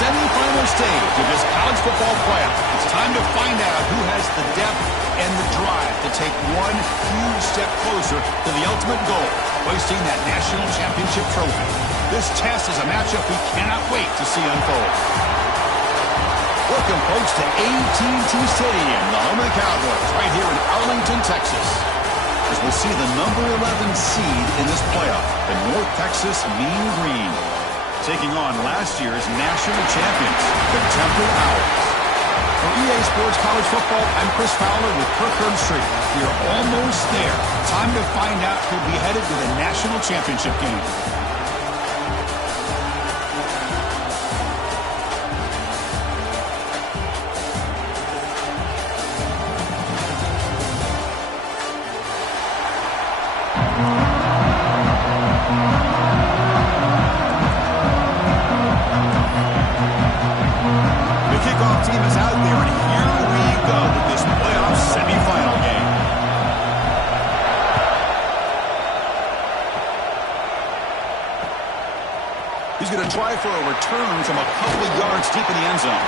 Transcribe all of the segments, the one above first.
semifinal stage of this college football playoff. It's time to find out who has the depth and the drive to take one huge step closer to the ultimate goal, hoisting that national championship trophy. This test is a matchup we cannot wait to see unfold. Welcome, folks, to AT&T Stadium, the home of the Cowboys, right here in Arlington, Texas, as we'll see the number 11 seed in this playoff, the North Texas Mean Green, taking on last year's national champions, the Temple Owls. For EA Sports College Football, I'm Chris Fowler with Kirk Herbstreit. We are almost there. Time to find out who'll be headed to the national championship game. Team is out there, and here we go with this playoff semifinal game. He's going to try for a return from a couple of yards deep in the end zone.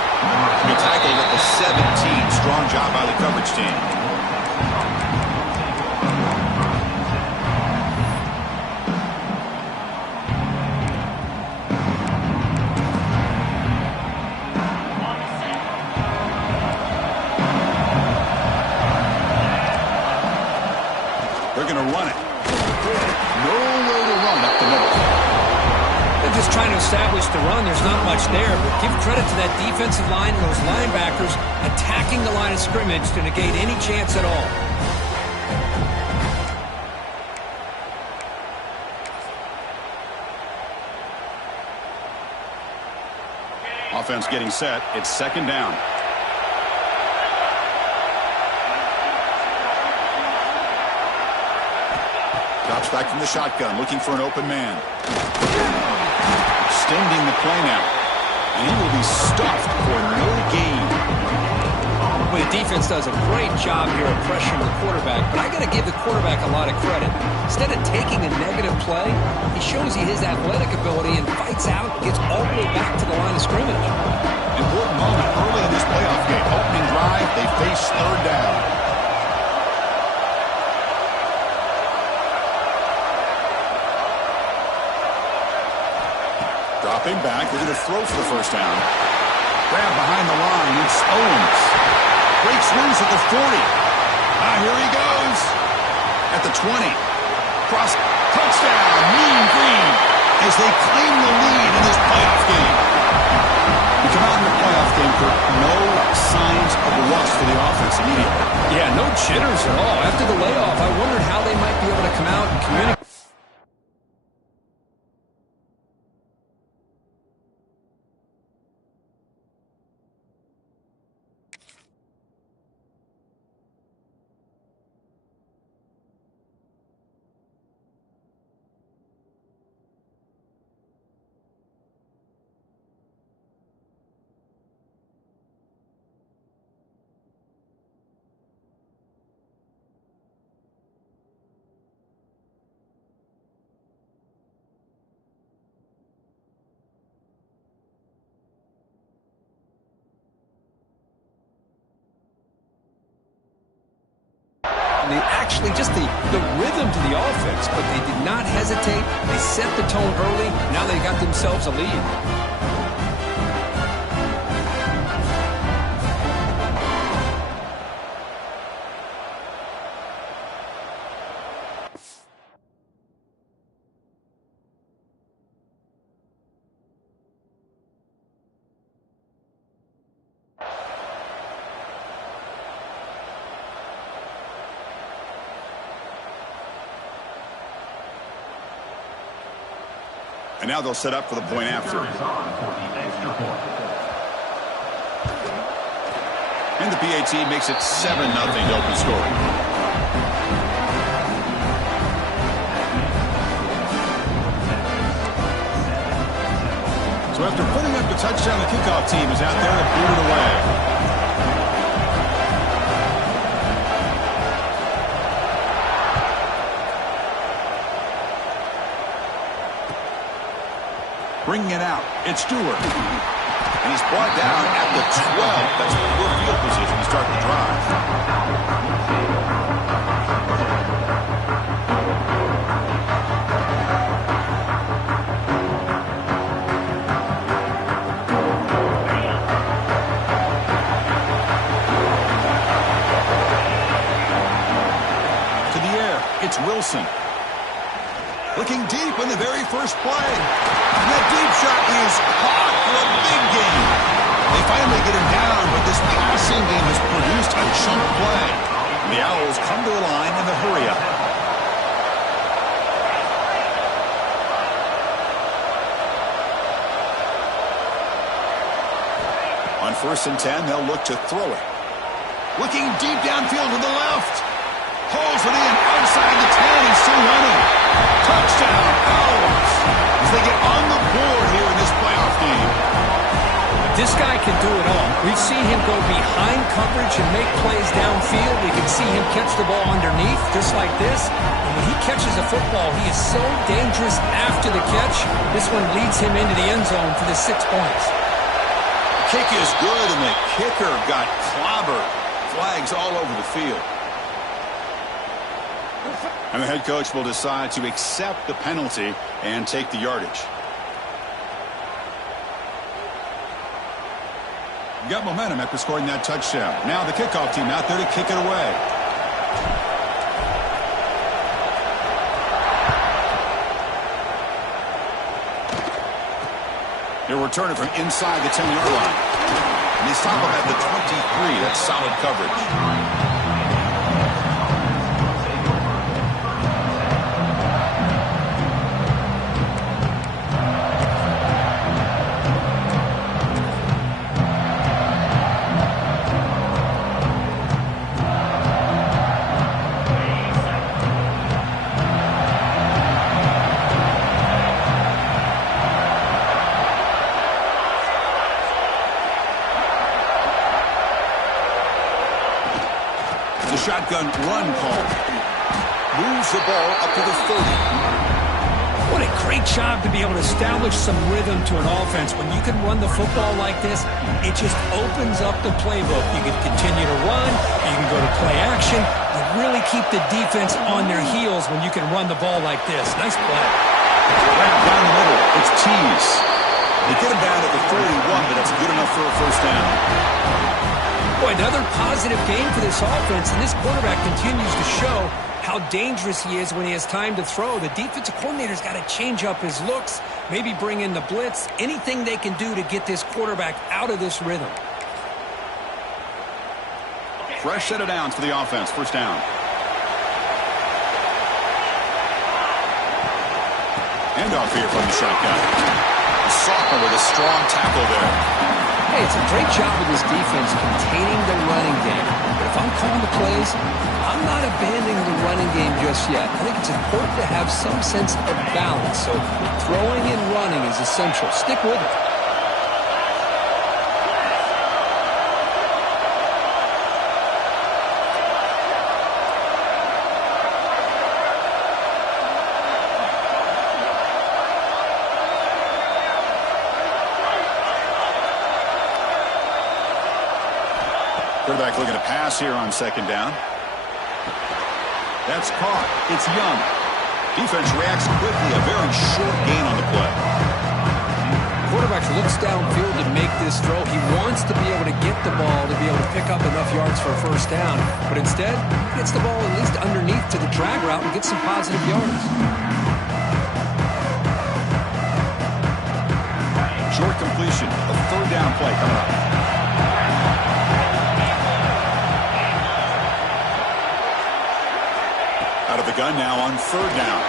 He tackled at the 17. Strong job by the coverage team. Run it. No way to run up the middle. They're just trying to establish the run. There's not much there, but give credit to that defensive line and those linebackers attacking the line of scrimmage to negate any chance at all. Offense getting set. It's second down. Drops back from the shotgun, looking for an open man. Extending the play now. And he will be stuffed for no gain. Well, the defense does a great job here of pressuring the quarterback, but I got to give the quarterback a lot of credit. Instead of taking a negative play, he shows you his athletic ability and fights out, gets all the way back to the line of scrimmage. Important moment early in this playoff game. Opening drive, they face third down. Dropping back, looking to throw for the first down. Grab behind the line, it's Owens. Breaks loose at the 40. Here he goes. At the 20. Cross, touchdown, Mean Green, as they claim the lead in this playoff game. We come out in the playoff game for no signs of rust for the offense immediately. Yeah, no jitters at all. After the layoff, I wondered how they might be able to come out and communicate. Actually, just the rhythm to the offense, but they did not hesitate. They set the tone early. Now they got themselves a lead. And now they'll set up for the point after. And the PAT makes it 7-0 to open scoring. So after putting up the touchdown, the kickoff team is out there to boot it away. Bringing it out, it's Stewart. And he's brought down at the 12. That's poor field position to start the drive. It's Wilson. Looking deep in the very first play. And that deep shot is caught for a big gain. They finally get him down, but this passing game has produced a chunk play. The Owls come to the line in the hurry-up. On 1st and 10, they'll look to throw it. Looking deep downfield to the left. Pulls it in outside the 10 and still running. Touchdown, Owls, as they get on the board here in this playoff game. This guy can do it all. We've seen him go behind coverage and make plays downfield. We can see him catch the ball underneath, just like this. And when he catches a football, he is so dangerous after the catch. This one leads him into the end zone for the 6 points. Kick is good, and the kicker got clobbered. Flags all over the field. And the head coach will decide to accept the penalty and take the yardage. Got momentum after scoring that touchdown. Now the kickoff team out there to kick it away. He'll return it from inside the 10-yard line. And they stop him at the 23. That's solid coverage. Shotgun run call. Moves the ball up to the 30. What a great job to be able to establish some rhythm to an offense. When you can run the football like this, it just opens up the playbook. You can continue to run. You can go to play action. You really keep the defense on their heels when you can run the ball like this. Nice play. Right down the middle. It's Tease. They get him down at the 31, but that's good enough for a first down. Boy, another positive game for this offense, and this quarterback continues to show how dangerous he is when he has time to throw. The defensive coordinator's got to change up his looks, maybe bring in the blitz, anything they can do to get this quarterback out of this rhythm. Fresh set of downs for the offense. First down. Handoff here from the shotgun. Sophomore with a strong tackle there. Hey, it's a great job of this defense containing the running game. But if I'm calling the plays, I'm not abandoning the running game just yet. I think it's important to have some sense of balance. So throwing and running is essential. Stick with it. Quarterback looking to pass here on second down. That's caught. It's Young. Defense reacts quickly. A very short gain on the play. Quarterback looks downfield to make this throw. He wants to be able to get the ball to be able to pick up enough yards for a first down. But instead, he gets the ball at least underneath to the drag route and get some positive yards. Short completion. A third down play coming up. Out of the gun now on third down.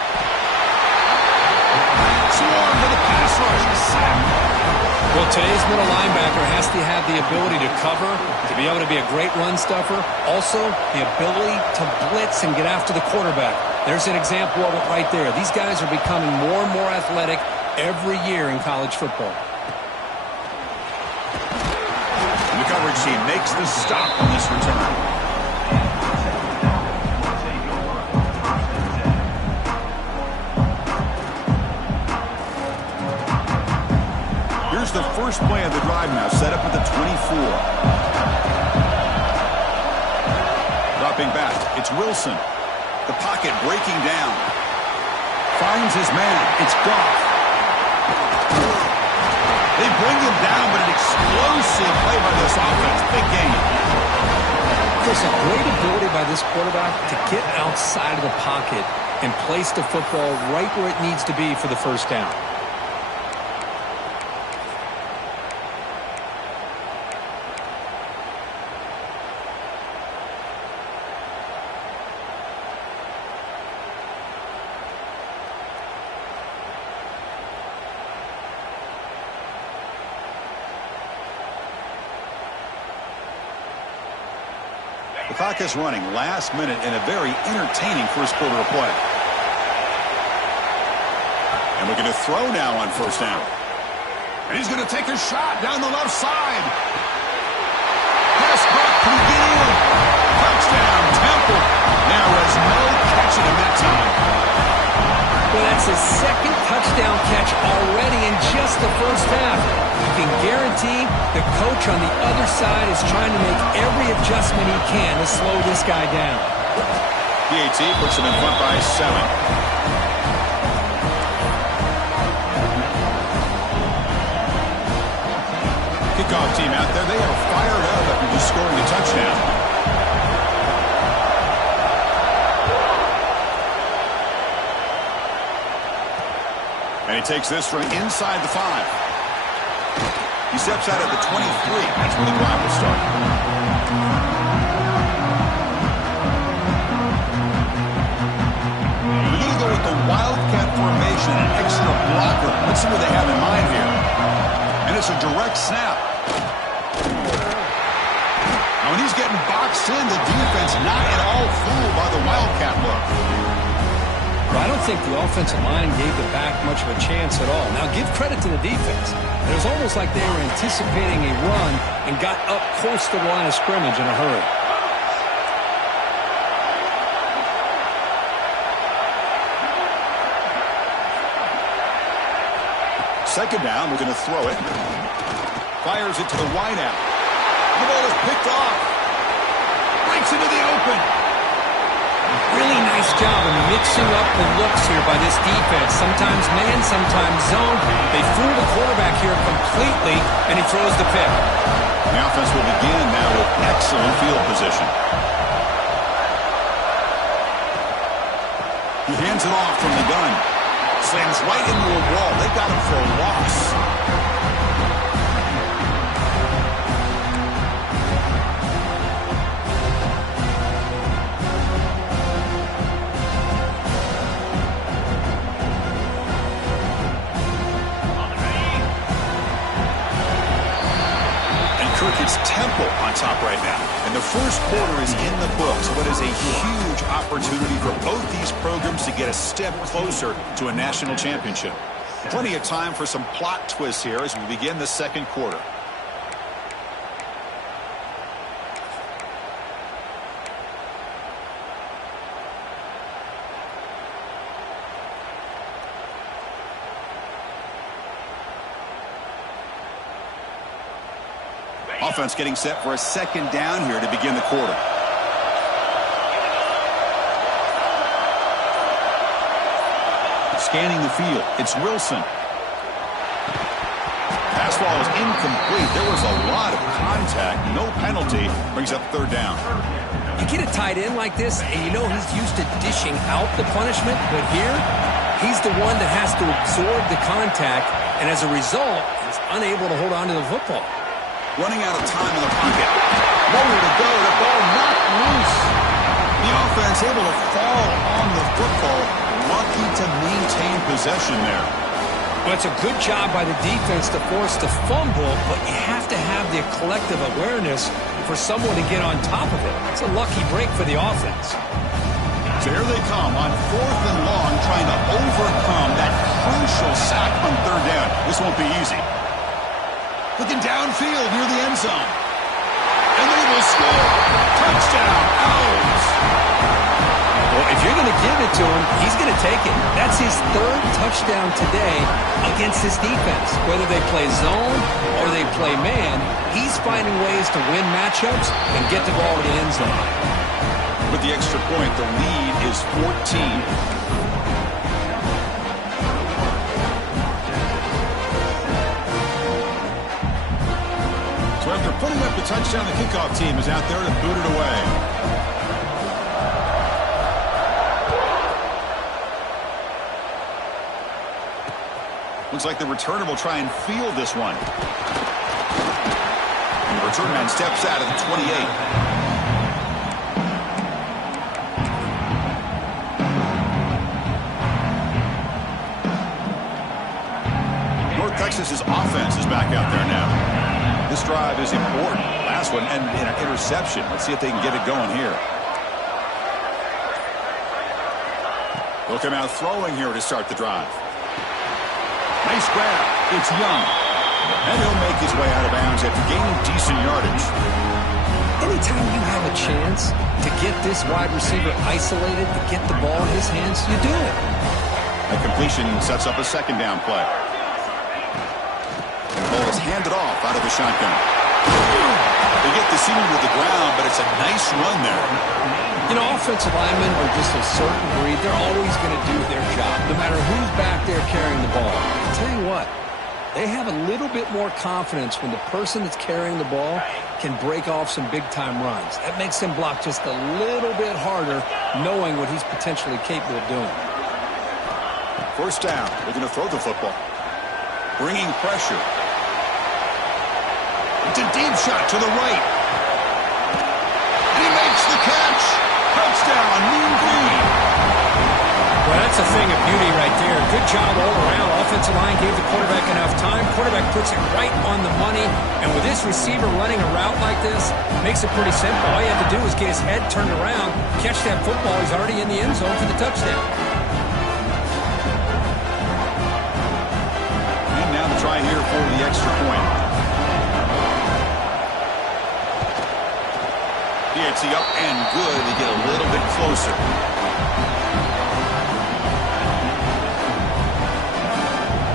Swarm for the pass rush. Sack. Well, today's middle linebacker has to have the ability to cover, to be able to be a great run stuffer. Also, the ability to blitz and get after the quarterback. There's an example of it right there. These guys are becoming more and more athletic every year in college football. And the coverage team makes the stop on this return. Here's the first play of the drive now, set up at the 24. Dropping back, it's Wilson. The pocket breaking down. Finds his man. It's Goff. They bring him down, but an explosive play by this offense. Big game. There's a great ability by this quarterback to get outside of the pocket and place the football right where it needs to be for the first down. The clock is running last minute in a very entertaining first quarter of play. And we're going to throw now on first down. And he's going to take a shot down the left side. Pass caught through the end. Touchdown, Temple. There was no catching him that time. Well, that's his second touchdown catch already in just the first half. You can guarantee the coach on the other side is trying to make every adjustment he can to slow this guy down. PAT puts him in front by 7. Kickoff team out there, they are fired up after just scoring a touchdown. And he takes this from inside the 5. He steps out at the 23. That's where the drive will start. We're going to go with the Wildcat formation, an extra blocker. Let's see what they have in mind here. And it's a direct snap. Now, when he's getting boxed in, the defense not at all fooled by the Wildcat look. Well, I don't think the offensive line gave the back much of a chance at all. Now, give credit to the defense. It was almost like they were anticipating a run and got up close to the line of scrimmage in a hurry. Second down, we're going to throw it. Fires it to the wideout. The ball is picked off. Breaks into the open. Really nice job of mixing up the looks here by this defense. Sometimes man, sometimes zone. They fool the quarterback here completely, and he throws the pick. The offense will begin now with excellent field position. He hands it off from the gun. Slams right into a wall. They got him for a loss. It's Temple on top right now. And the first quarter is in the books. What is a huge opportunity for both these programs to get a step closer to a national championship. Plenty of time for some plot twists here as we begin the second quarter. Offense getting set for a second down here to begin the quarter. Scanning the field, it's Wilson. Pass ball is incomplete. There was a lot of contact. No penalty. Brings up third down. You get a tight end like this, and you know he's used to dishing out the punishment, but here, he's the one that has to absorb the contact, and as a result, he's unable to hold on to the football. Running out of time in the pocket. Nowhere to go. The ball knocked loose. The offense able to fall on the football. Lucky to maintain possession there. Well, it's a good job by the defense to force the fumble, but you have to have the collective awareness for someone to get on top of it. It's a lucky break for the offense. So here they come on 4th and long, trying to overcome that crucial sack on third down. This won't be easy. Looking downfield near the end zone. And they will score. Touchdown, Owls. Well, if you're going to give it to him, he's going to take it. That's his third touchdown today against this defense. Whether they play zone or they play man, he's finding ways to win matchups and get the ball to the end zone. With the extra point, the lead is 14. So after putting up the touchdown, the kickoff team is out there to boot it away. Looks like the returner will try and field this one. And the return man steps out of the 28. North Texas's offense is back out there now. This drive is important. Last one ended in an interception. Let's see if they can get it going here. They'll come out throwing here to start the drive. Nice grab. It's Young. And he'll make his way out of bounds after gaining decent yardage. Anytime you have a chance to get this wide receiver isolated, to get the ball in his hands, you do it. A completion sets up a second down play. And the ball is handed off out of the shotgun. They get the seam with the ground, but it's a nice run there. You know, offensive linemen are just a certain breed. They're always going to do their job, no matter who's back there carrying the ball. I'll tell you what, they have a little bit more confidence when the person that's carrying the ball can break off some big-time runs. That makes them block just a little bit harder, knowing what he's potentially capable of doing. First down. They're going to throw the football. Bringing pressure. It's a deep shot to the right. And he makes the catch. Touchdown, Mean Green. Well, that's a thing of beauty right there. Good job all around. Offensive line gave the quarterback enough time. Quarterback puts it right on the money. And with this receiver running a route like this, makes it pretty simple. All you have to do is get his head turned around, catch that football. He's already in the end zone for the touchdown. And now the try here for the extra point. It's up and good. They get a little bit closer.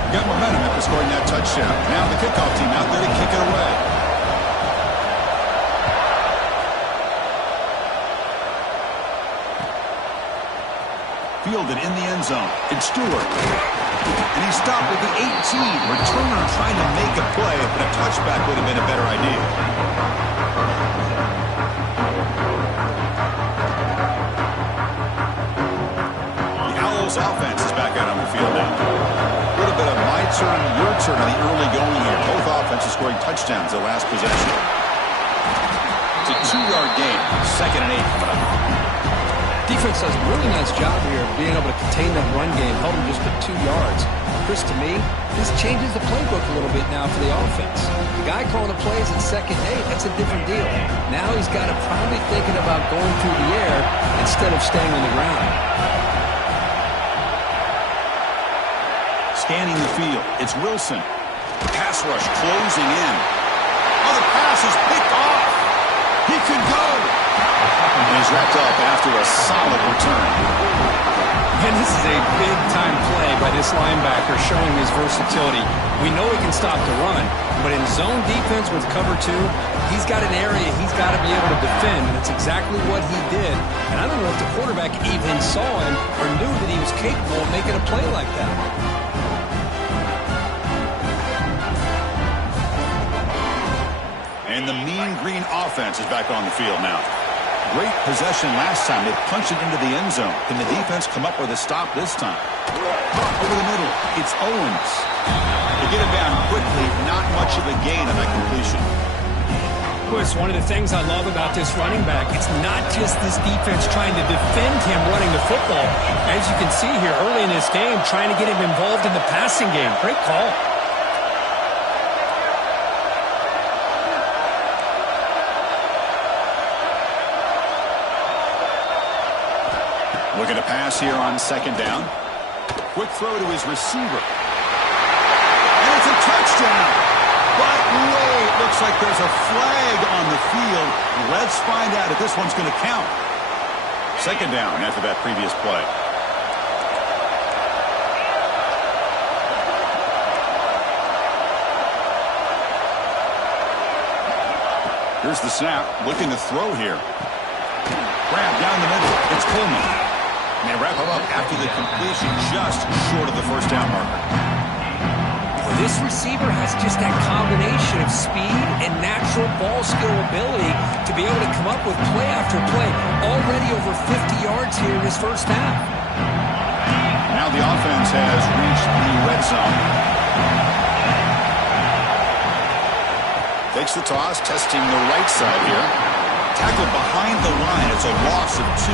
Got momentum after scoring that touchdown. Now the kickoff team out there to kick it away. Fielded in the end zone. It's Stewart. And he stopped with the 18. Returner trying to make a play, but a touchback would have been a better idea. Offense is back out on the field now. A little bit of my turn, your turn in the early going here. Both offenses scoring touchdowns the last possession. It's a 2-yard gain. 2nd and 8 coming up. Defense does a really nice job here of being able to contain that run game, held him just for 2 yards. Chris, to me, this changes the playbook a little bit now for the offense. The guy calling the plays at 2nd and 8, that's a different deal. Now he's got to probably thinking about going through the air instead of staying on the ground. Scanning the field, it's Wilson. Pass rush closing in. Oh, the pass is picked off. He could go. And he's wrapped up after a solid return. And this is a big-time play by this linebacker showing his versatility. We know he can stop the run, but in zone defense with cover 2, he's got an area he's got to be able to defend, and that's exactly what he did. And I don't know if the quarterback even saw him or knew that he was capable of making a play like that. And the Mean Green offense is back on the field now. Great possession last time. They punched it into the end zone. Can the defense come up with a stop this time? Over the middle, it's Owens. They get it down quickly. Not much of a gain on that completion. Chris, one of the things I love about this running back, it's not just this defense trying to defend him running the football. As you can see here early in this game, trying to get him involved in the passing game. Great call. Looking to pass here on 2nd down. Quick throw to his receiver. And it's a touchdown. But wait, looks like there's a flag on the field. Let's find out if this one's going to count. Second down after that previous play. Here's the snap, looking to throw here. Grab down the middle. It's Coleman. And they wrap him up after the completion just short of the first down marker. Well, this receiver has just that combination of speed and natural ball skill ability to be able to come up with play after play. Already over 50 yards here in this first half. Now the offense has reached the red zone. Takes the toss, testing the right side here. Tackled behind the line. It's a loss of 2.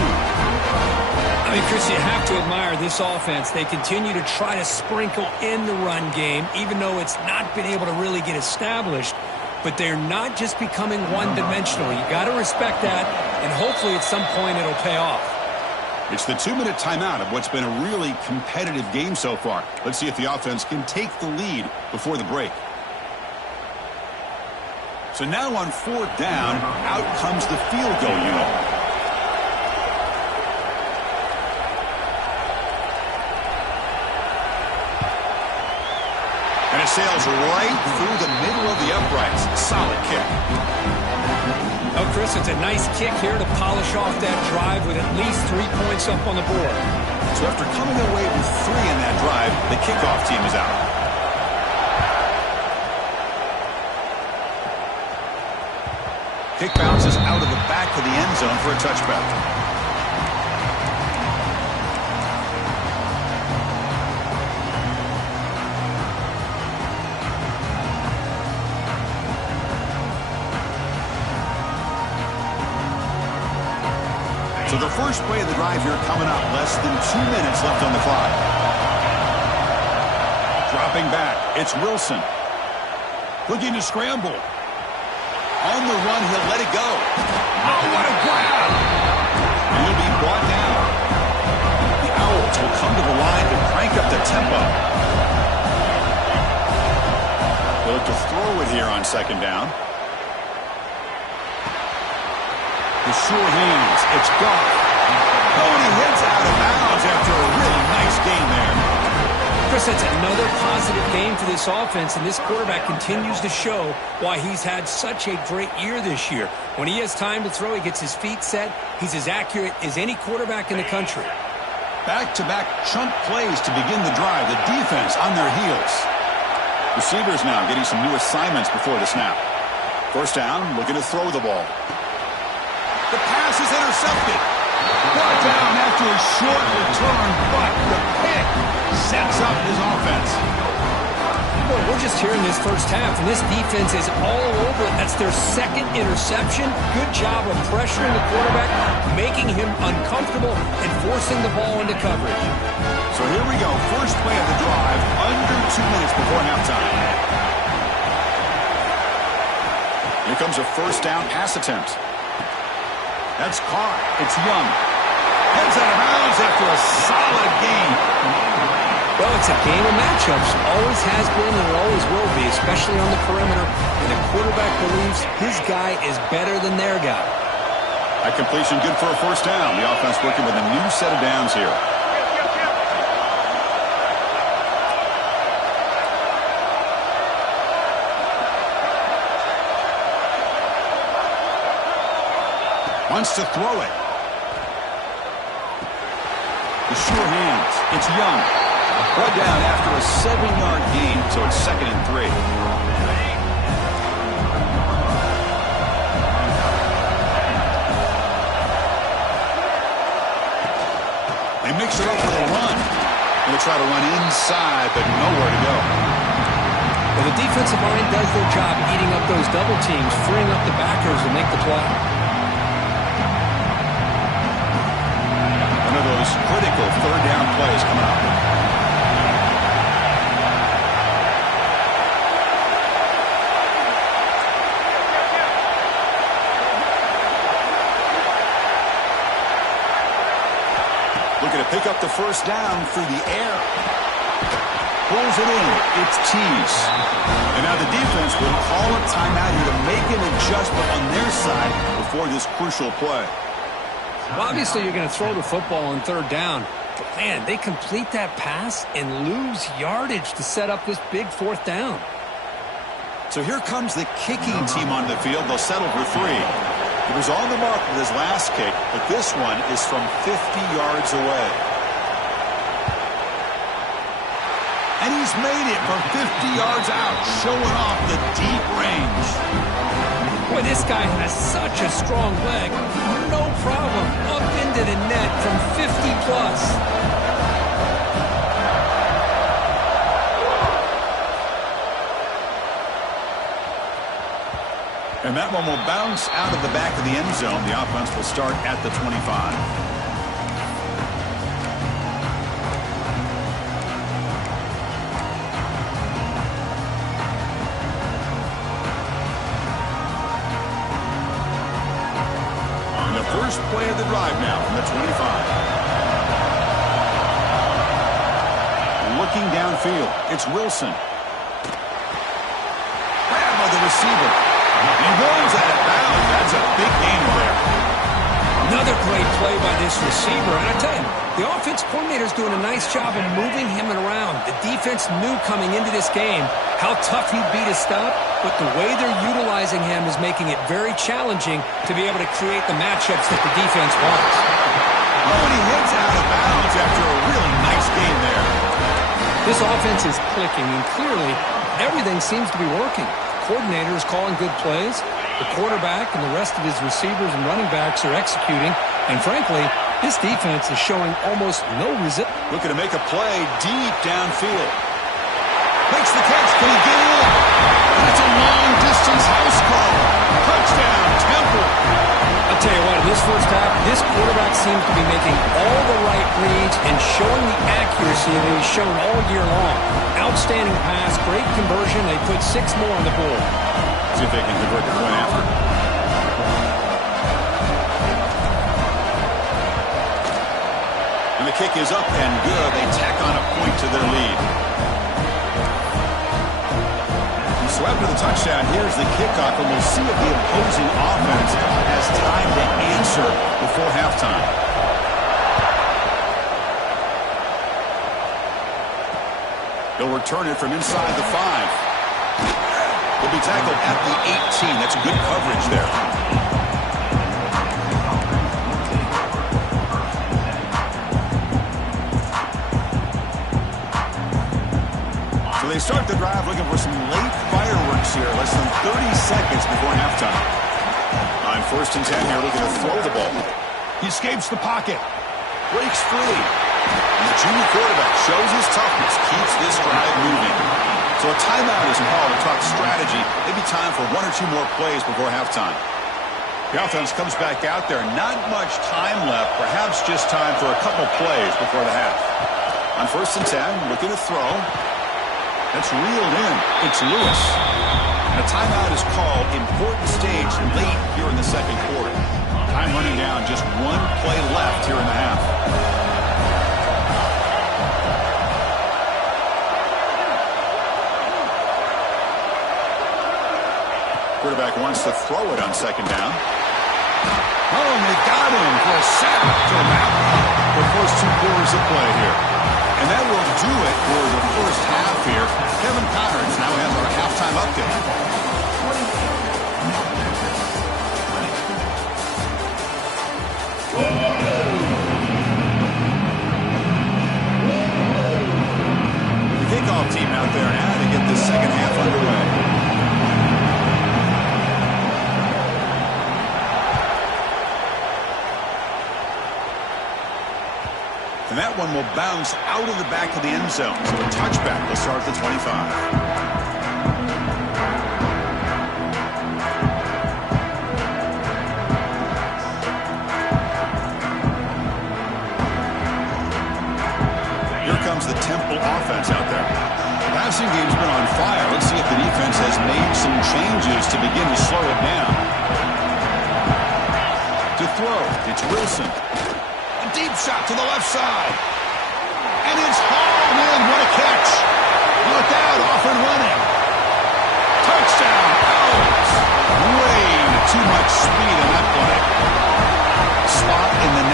I mean, Chris, you have to admire this offense. They continue to try to sprinkle in the run game, even though it's not been able to really get established. But they're not just becoming one-dimensional. You got to respect that, and hopefully at some point it'll pay off. It's the 2-minute timeout of what's been a really competitive game so far. Let's see if the offense can take the lead before the break. So now on 4th down, out comes the field goal unit. And it sails right through the middle of the uprights. Solid kick. Oh, Chris, it's a nice kick here to polish off that drive with at least 3 points up on the board. So after coming away with 3 in that drive, the kickoff team is out. Kick bounces out of the back of the end zone for a touchback. So the first play of the drive here coming up. Less than 2 minutes left on the clock. Dropping back, it's Wilson. Looking to scramble. On the run, he'll let it go. Oh, what a grab! And he'll be brought down. The Owls will come to the line to crank up the tempo. They'll look to throw it here on 2nd down. The sure hands, it's gone. Oh, and he hits out of bounds after a really nice game there. Chris, that's another positive game for this offense, and this quarterback continues to show why he's had such a great year this year. When he has time to throw, he gets his feet set. He's as accurate as any quarterback in the country. Back-to-back chunk plays to begin the drive. The defense on their heels. Receivers now getting some new assignments before the snap. 1st down, looking to throw the ball. The pass is intercepted. Brought down after a short return, but the pick sets up his offense. Well, we're just here in this first half, and this defense is all over it. That's their 2nd interception. Good job of pressuring the quarterback, making him uncomfortable, and forcing the ball into coverage. So here we go. First play of the drive, under 2 minutes before halftime. Here comes a 1st down pass attempt. That's caught. It's Young. Heads out of bounds after a solid game. Well, it's a game of matchups. Always has been and it always will be, especially on the perimeter. And the quarterback believes his guy is better than their guy. That completion good for a 1st down. The offense working with a new set of downs here. Wants to throw it. The sure hands. It's Young. Brought down after a 7-yard gain, so it's 2nd and 3. They mix it up with a run. They'll try to run inside, but nowhere to go. Well, the defensive line does their job eating up those double teams, freeing up the backers to make the play. One of those critical 3rd down plays coming up. Looking to pick up the 1st down through the air. Pulls it in. It's Tease. And now the defense will call a timeout here to make an adjustment on their side before this crucial play. Well, obviously, you're going to throw the football on third down. But, man, they complete that pass and lose yardage to set up this big fourth down. So here comes the kicking team on the field. They'll settle for 3. He was on the mark with his last kick, but this one is from 50 yards away. And he's made it from 50 yards out, showing off the deep range. Boy, this guy has such a strong leg. No problem. Up into the net from 50 plus. And that one will bounce out of the back of the end zone. The offense will start at the 25. On the first play of the drive now from the 25. Looking downfield, it's Wilson. Grab by the receiver. He rolls out of bounds. That's a big gain there. Another great play by this receiver. And I tell you, the offense coordinator's doing a nice job of moving him around. The defense knew coming into this game how tough he'd be to stop, but the way they're utilizing him is making it very challenging to be able to create the matchups that the defense wants. Oh, and he hits out of bounds after a really nice game there. This offense is clicking, and clearly everything seems to be working. Coordinator is calling good plays. The quarterback and the rest of his receivers and running backs are executing. And frankly, this defense is showing almost no resistance. Looking to make a play deep downfield. Makes the catch. Can he get in? That's a long-distance house call. Touchdown, Temple. I'll tell you what, in this first half, this quarterback seems to be making all the right reads and showing the accuracy that he's shown all year long. Outstanding pass, great conversion. They put 6 more on the board. See if they can convert the point after. And the kick is up and good. They tack on a point to their lead. So after the touchdown, here's the kickoff, and we'll see if the opposing offense has time to answer before halftime. They'll return it from inside the 5. He'll be tackled at the 18. That's good coverage there. So they start the drive looking for some late fireworks here. Less than 30 seconds before halftime. On 1st and 10 here, looking to throw the ball. He escapes the pocket. Breaks free. And the junior quarterback shows his toughness, keeps this drive moving. So a timeout is called to talk strategy. Maybe time for 1 or 2 more plays before halftime. The offense comes back out there. Not much time left. Perhaps just time for a couple plays before the half. On 1st and 10, looking to throw. That's reeled in. It's Lewis. And a timeout is called. Important stage late here in the second quarter. Time running down. Just 1 play left here in the half. Quarterback wants to throw it on 2nd down. Oh, and they got him for a sack to wrap up the first 2 quarters of play here. And that will do it for the first half here. Kevin Connors now has our halftime update. The kickoff team out there now to get the second half underway. And that one will bounce out of the back of the end zone. So a touchback will start at the 25. Here comes the Temple offense out there. The passing game's been on fire. Let's see if the defense has made some changes to begin to slow it down. To throw, it's Wilson. Deep shot to the left side. And it's hauled in. What a catch. Look out, off and running. Touchdown, Owls. Way too much speed in that play. Spot in the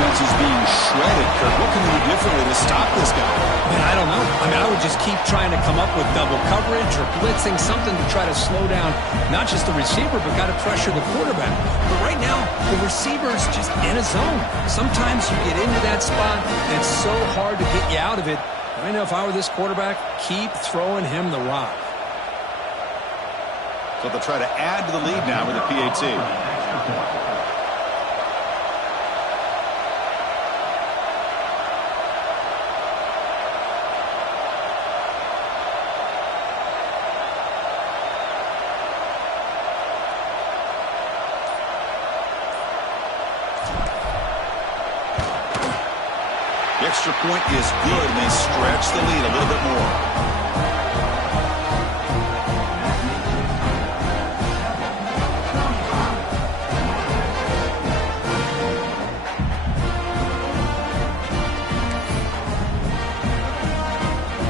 defense is being shredded, Kurt. What can they do differently to stop this guy? Man, I don't know. I mean, I would just keep trying to come up with double coverage or blitzing, something to try to slow down not just the receiver, but got to pressure the quarterback. But right now, the receiver's just in a zone. Sometimes you get into that spot, and it's so hard to get you out of it. I know if I were this quarterback, keep throwing him the rock. So they'll try to add to the lead now with a PAT. The extra point is good, and they stretch the lead a little bit more.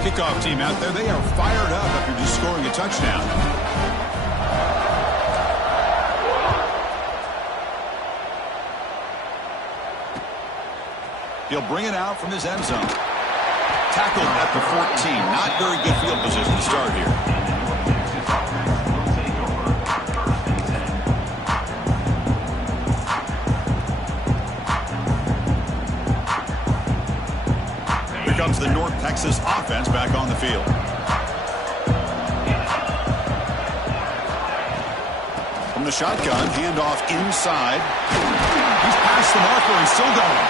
Kickoff team out there, they are fired up after just scoring a touchdown. He'll bring it out from his end zone. Tackled at the 14. Not very good field position to start here. Here comes the North Texas offense back on the field. From the shotgun, handoff inside. He's past the marker and still going.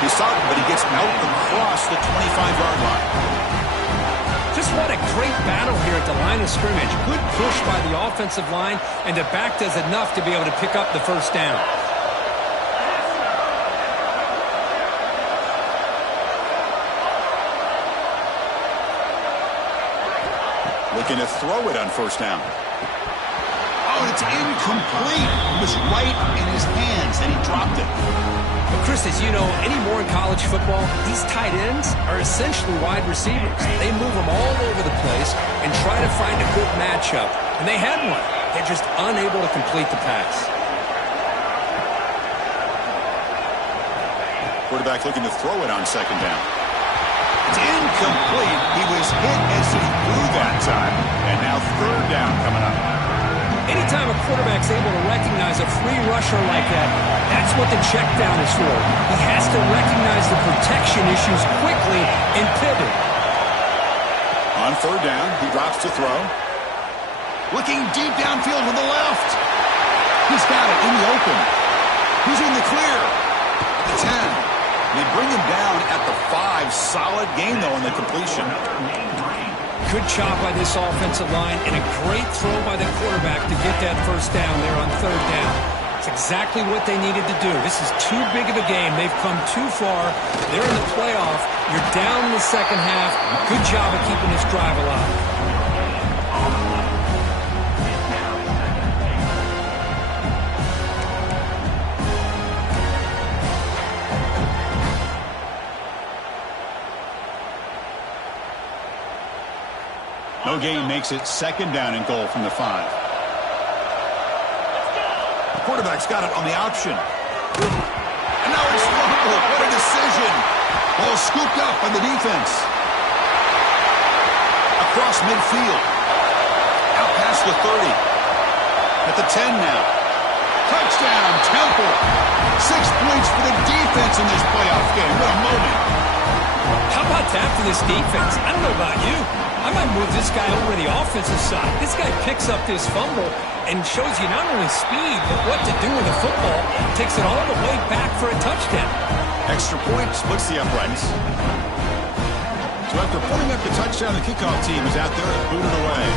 He stopped him, but he gets out across the 25-yard line. Just what a great battle here at the line of scrimmage. Good push by the offensive line, and the back does enough to be able to pick up the first down. Looking to throw it on first down. Oh, it's incomplete. It was right in his hands, and he dropped it. But Chris, as you know, anymore in college football, these tight ends are essentially wide receivers. They move them all over the place and try to find a good matchup. And they had one. They're just unable to complete the pass. Quarterback looking to throw it on second down. It's incomplete. He was hit as he threw that time. And now third down coming up. Anytime a quarterback's able to recognize a free rusher like that, that's what the check down is for. He has to recognize the protection issues quickly and pivot. On third down, he drops to throw. Looking deep downfield to the left. He's got it in the open. He's in the clear. The 10. They bring him down at the 5. Solid gain, though, on the completion. Good job by this offensive line and a great throw by the quarterback to get that first down there on third down. It's exactly what they needed to do. This is too big of a game. They've come too far. They're in the playoff. You're down in the second half. Good job of keeping this drive alive. No gain makes it second down and goal from the 5. The quarterback's got it on the option. And now it's fumbled. What a decision. Ball scooped up by the defense. Across midfield. Out past the 30. At the 10 now. Touchdown, Temple. 6 points for the defense in this playoff game. What a moment. How about that for this defense? I don't know about you. I might move this guy over to the offensive side. This guy picks up this fumble and shows you not only speed, but what to do with the football. Takes it all the way back for a touchdown. Extra point splits the uprights. So after putting up the touchdown, the kickoff team is out there and booted away.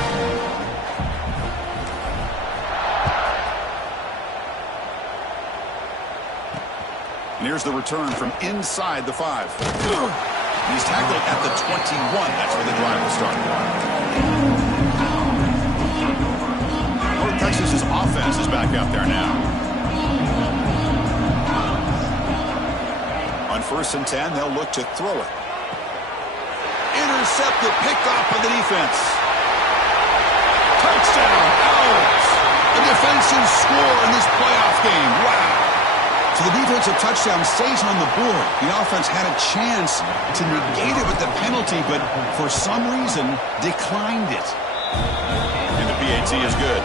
And here's the return from inside the 5. He's tackled at the 21. That's where the drive will start. North Texas's offense is back out there now. On 1st and 10, they'll look to throw it. Intercepted, picked off by the defense. Touchdown, out. A defensive score in this playoff game. Wow. So the defensive touchdown stays on the board. The offense had a chance to negate it with the penalty, but for some reason declined it. And the PAT is good.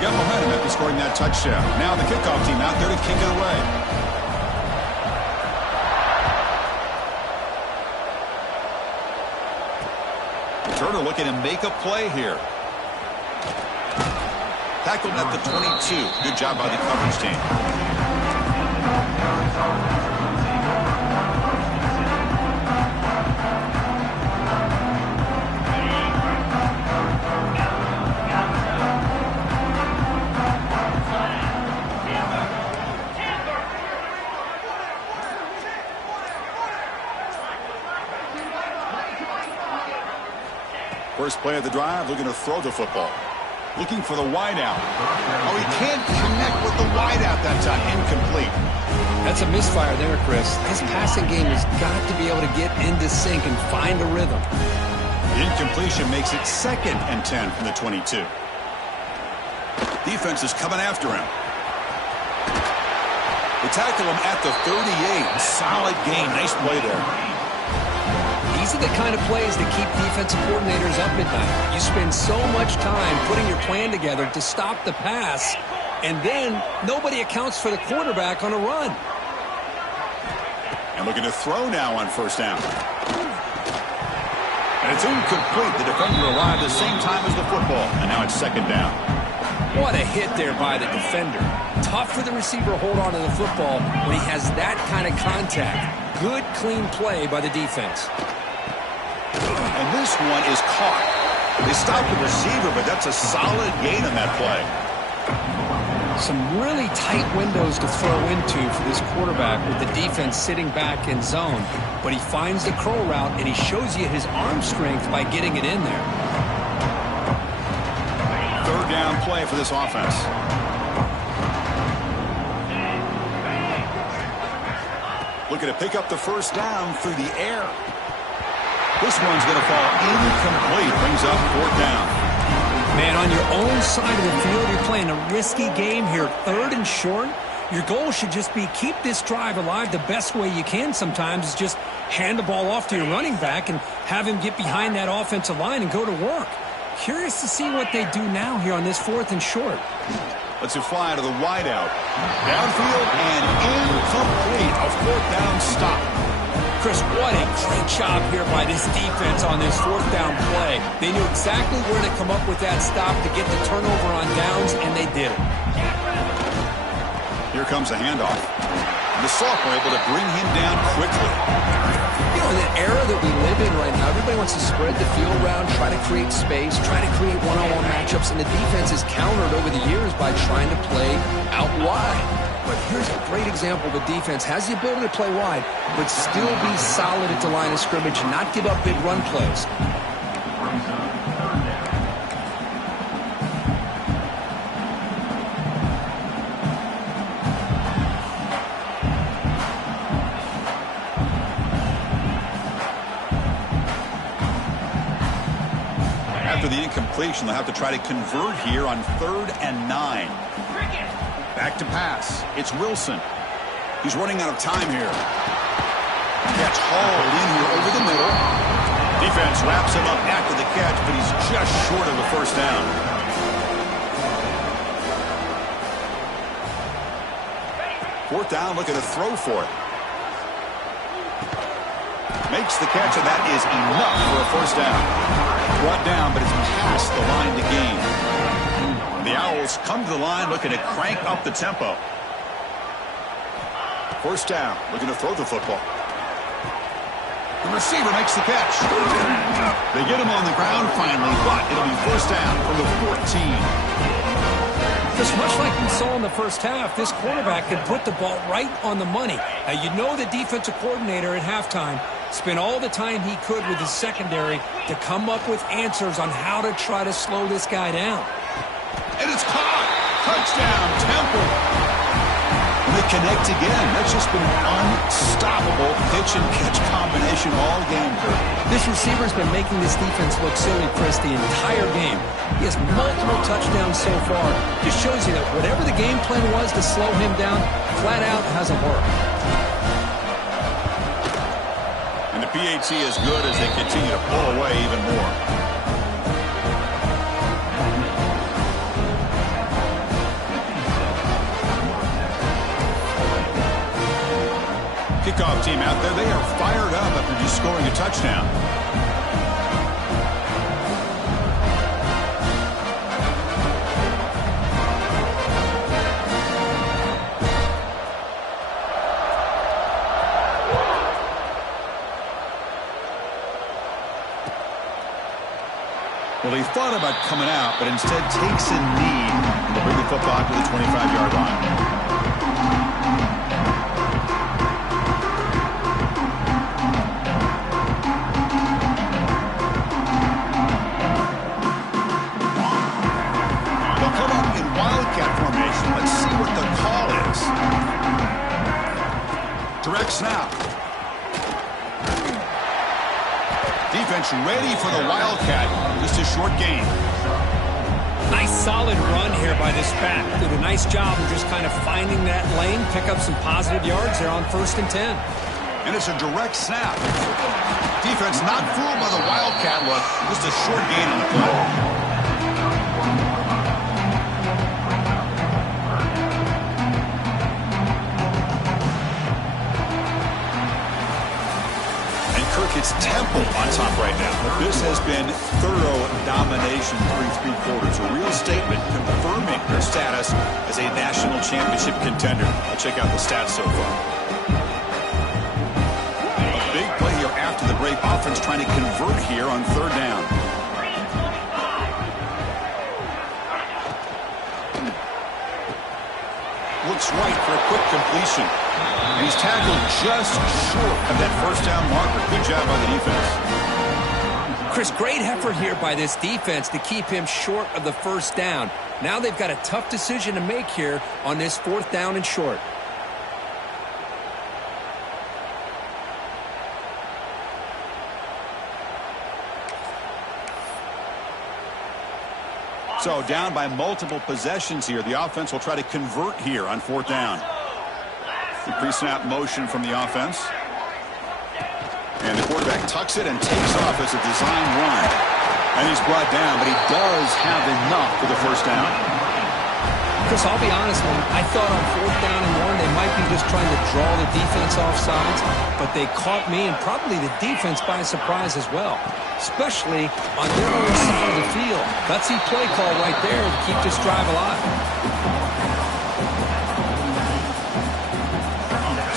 Got behind him after scoring that touchdown. Now the kickoff team out there to kick it away. Turner looking to make a play here. Tackled at the 22. Good job by the coverage team. First play of the drive, looking to throw the football. Looking for the wideout. Oh, he can't connect with the wideout that time. Incomplete. That's a misfire there, Chris. His passing game has got to be able to get into sync and find a rhythm. The incompletion makes it 2nd and 10 from the 22. Defense is coming after him. They tackle him at the 38. Solid gain. Nice play there. These are the kind of plays that keep defensive coordinators up at night. You spend so much time putting your plan together to stop the pass, and then nobody accounts for the quarterback on a run. And looking to throw now on first down. And it's incomplete. The defender arrived the same time as the football, and now it's 2nd down. What a hit there by the defender. Tough for the receiver to hold on to the football when he has that kind of contact. Good, clean play by the defense. And this one is caught. They stopped the receiver, but that's a solid gain on that play. Some really tight windows to throw into for this quarterback with the defense sitting back in zone. But he finds the curl route, and he shows you his arm strength by getting it in there. 3rd down play for this offense. Looking to pick up the first down through the air. This one's going to fall incomplete. Brings up 4th down. Man, on your own side of the field, you're playing a risky game here. 3rd and short. Your goal should just be keep this drive alive the best way you can sometimes is just hand the ball off to your running back and have him get behind that offensive line and go to work. Curious to see what they do now here on this 4th and short. Let's fly to the wideout. Downfield and incomplete. A 4th down stop. Chris, what a great job here by this defense on this 4th down play. They knew exactly where to come up with that stop to get the turnover on downs, and they did it. Here comes the handoff. And the sophomore able to bring him down quickly. You know, in the era that we live in right now, everybody wants to spread the field around, try to create space, try to create one-on-one matchups, and the defense is countered over the years by trying to play out wide. But here's a great example. The defense has the ability to play wide, but still be solid at the line of scrimmage and not give up big run plays. After the incompletion, they'll have to try to convert here on 3rd and 9. Back to pass. It's Wilson. He's running out of time here. Catch hauled in here over the middle. Defense wraps him up after the catch, but he's just short of the first down. Fourth down, looking to throw for it. Makes the catch, and that is enough for a first down. Brought down, but it's past the line to gain. The Owls come to the line looking to crank up the tempo. First down, looking to throw the football. The receiver makes the catch. They get him on the ground finally, but it'll be first down from the 14. Just much like we saw in the first half, this quarterback can put the ball right on the money. Now, you know the defensive coordinator at halftime spent all the time he could with his secondary to come up with answers on how to try to slow this guy down. And it's caught. Touchdown, Temple. And they connect again. That's just been an unstoppable pitch and catch combination all game, Kurt. This receiver's been making this defense look silly, Chris, the entire game. He has multiple touchdowns so far. Just shows you that whatever the game plan was to slow him down, flat out hasn't worked. And the PAT is good as they continue to pull away even more. Kickoff team out there. They are fired up after just scoring a touchdown. Well, he thought about coming out, but instead takes a knee to bring the football to the 25-yard line. Direct snap. Defense ready for the Wildcat. Just a short gain. Nice solid run here by this back. Did a nice job of just kind of finding that lane, pick up some positive yards there on 1st and 10. And it's a direct snap. Defense not fooled by the Wildcat look. Just a short gain on the play. It's Temple on top right now. This has been thorough domination through 3 quarters. A real statement confirming their status as a national championship contender. Let's check out the stats so far. A big play here after the break. Offense trying to convert here on 3rd down. Looks right for a quick completion. And he's tackled just short of that 1st down marker. Good job by the defense. Chris, great effort here by this defense to keep him short of the 1st down. Now they've got a tough decision to make here on this 4th down and short. So down by multiple possessions here. The offense will try to convert here on 4th down. The pre-snap motion from the offense. And the quarterback tucks it and takes off as a design run. And he's brought down, but he does have enough for the 1st down. Chris, I'll be honest, man. I thought on 4th down and 1, they might be just trying to draw the defense off sides, but they caught me and probably the defense by surprise as well, especially on their own side of the field. Gutsy play call right there to keep this drive alive.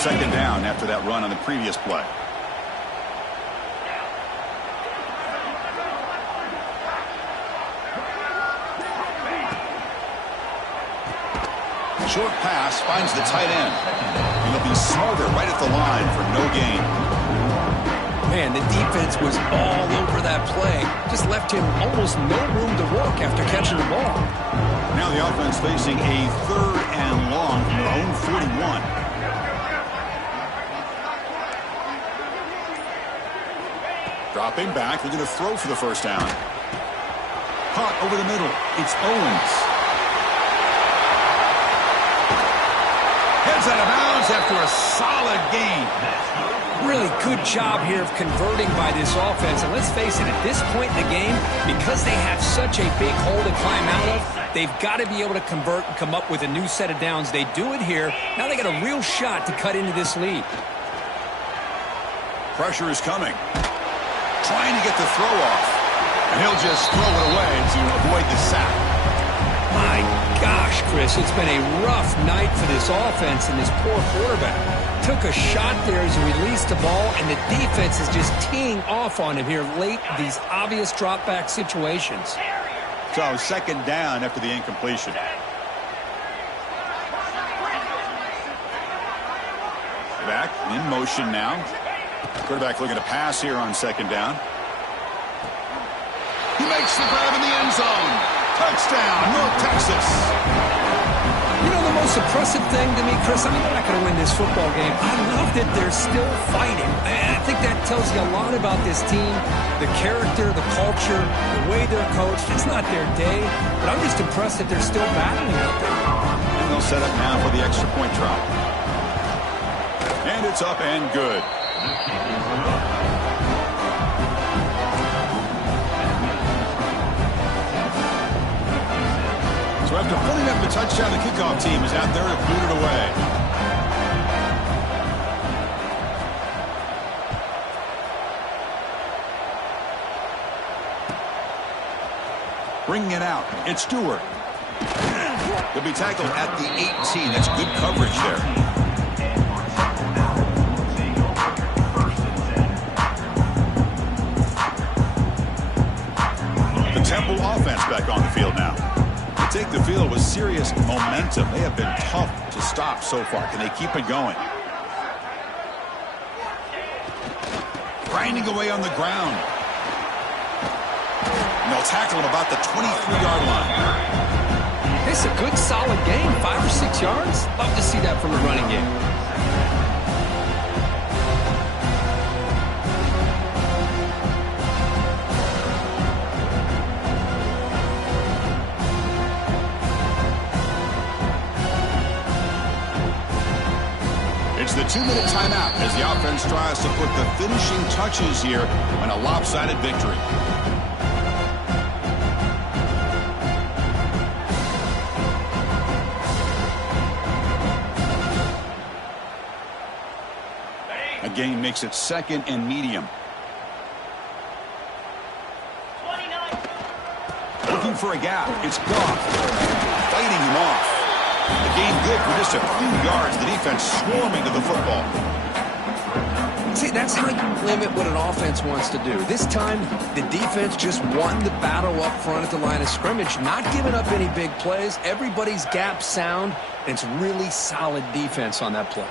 2nd down after that run on the previous play. Short pass finds the tight end. And he'll be smothered right at the line for no gain. Man, the defense was all over that play. Just left him almost no room to walk after catching the ball. Now the offense facing a 3rd and long from their own 41. Dropping back, looking to throw for the 1st down. Caught over the middle. It's Owens. Heads out of bounds after a solid gain. Really good job here of converting by this offense. And let's face it, at this point in the game, because they have such a big hole to climb out of, they've got to be able to convert and come up with a new set of downs. They do it here. Now they got a real shot to cut into this lead. Pressure is coming. Trying to get the throw off. And he'll just throw it away to avoid the sack. My gosh, Chris, it's been a rough night for this offense and this poor quarterback. Took a shot there as he released the ball, and the defense is just teeing off on him here late in these obvious drop-back situations. So 2nd down after the incompletion. Back in motion now. Quarterback looking to pass here on 2nd down. He makes the grab in the end zone. Touchdown, North Texas. You know, the most impressive thing to me, Chris, I mean, they're not going to win this football game. I love that they're still fighting. And I think that tells you a lot about this team, the character, the culture, the way they're coached. It's not their day, but I'm just impressed that they're still battling out there. And they'll set up now for the extra point try. And it's up and good. So after putting up the touchdown, the kickoff team is out there to boot it away. Bringing it out, it's Stewart. He'll be tackled at the 18. That's good coverage there. The Temple offense back on the field now. Take the field with serious momentum. They have been tough to stop so far. Can they keep it going? Grinding away on the ground. And they'll tackle him about the 23-yard line. It's a good, solid game. 5 or 6 yards. Love to see that from the running game. It's the 2-minute timeout as the offense tries to put the finishing touches here on a lopsided victory. A gain makes it 2nd and medium. Looking for a gap. It's Goff. Fighting him off. The game good for just a few yards. The defense swarming to the football. See, that's how you limit what an offense wants to do. This time, the defense just won the battle up front at the line of scrimmage, not giving up any big plays. Everybody's gap sound, and it's really solid defense on that play.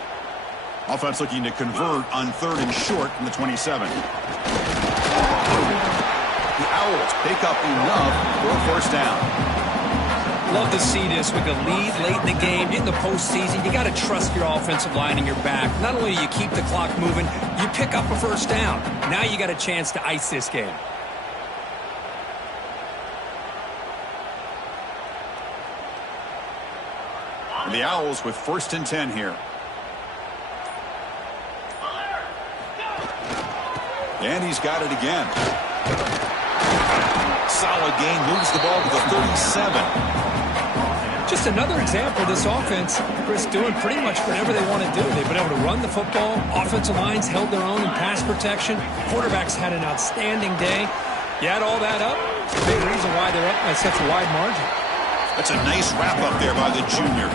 Offense looking to convert on 3rd and short from the 27. The Owls pick up enough for a first down. Love to see this with the lead late in the game, in the postseason. You got to trust your offensive line and your back. Not only do you keep the clock moving, you pick up a first down. Now you got a chance to ice this game. And the Owls with 1st and 10 here. And he's got it again. Solid gain, moves the ball to the 37. Just another example of this offense, Chris, doing pretty much whatever they want to do. They've been able to run the football. Offensive lines held their own in pass protection. Quarterbacks had an outstanding day. You add all that up, it's a big reason why they're up by such a wide margin. That's a nice wrap up there by the junior.